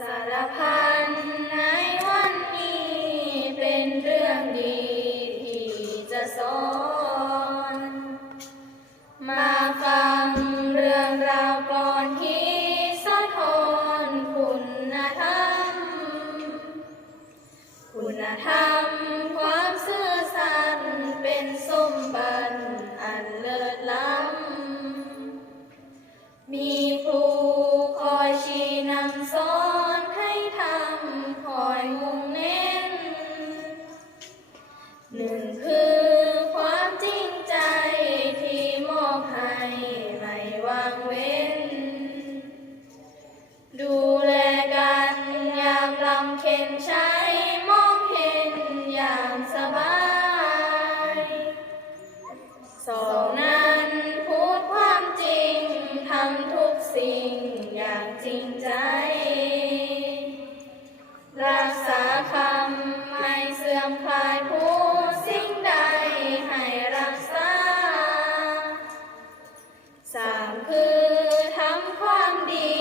สารพันในวันนี้เป็นเรื่องดีที่จะสอน มาฟังเรื่องราวก่อนที่สะท้อนคุณธรรม คุณธรรมความ สองนั้นพูดความจริงทำทุกสิ่งอย่างจริงใจ รักษาคำไม่เสื่อมคลายผู้สิ่งใดให้รักษาสามคือทำความดี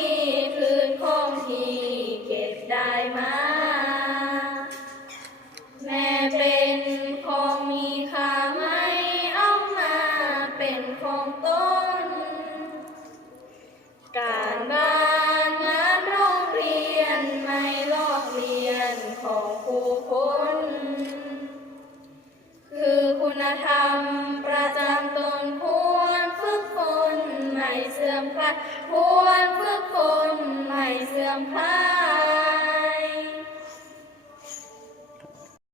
คืนของที่เก็บได้มา แม่เป็น ของตน การบ้านงานโรงเรียนไม่ลอกเรียนของผู้คน คือคุณธรรมประจำตนควรฝึกฝนไม่เสื่อมคลายควรฝึกฝนไม่เสื่อมคลาย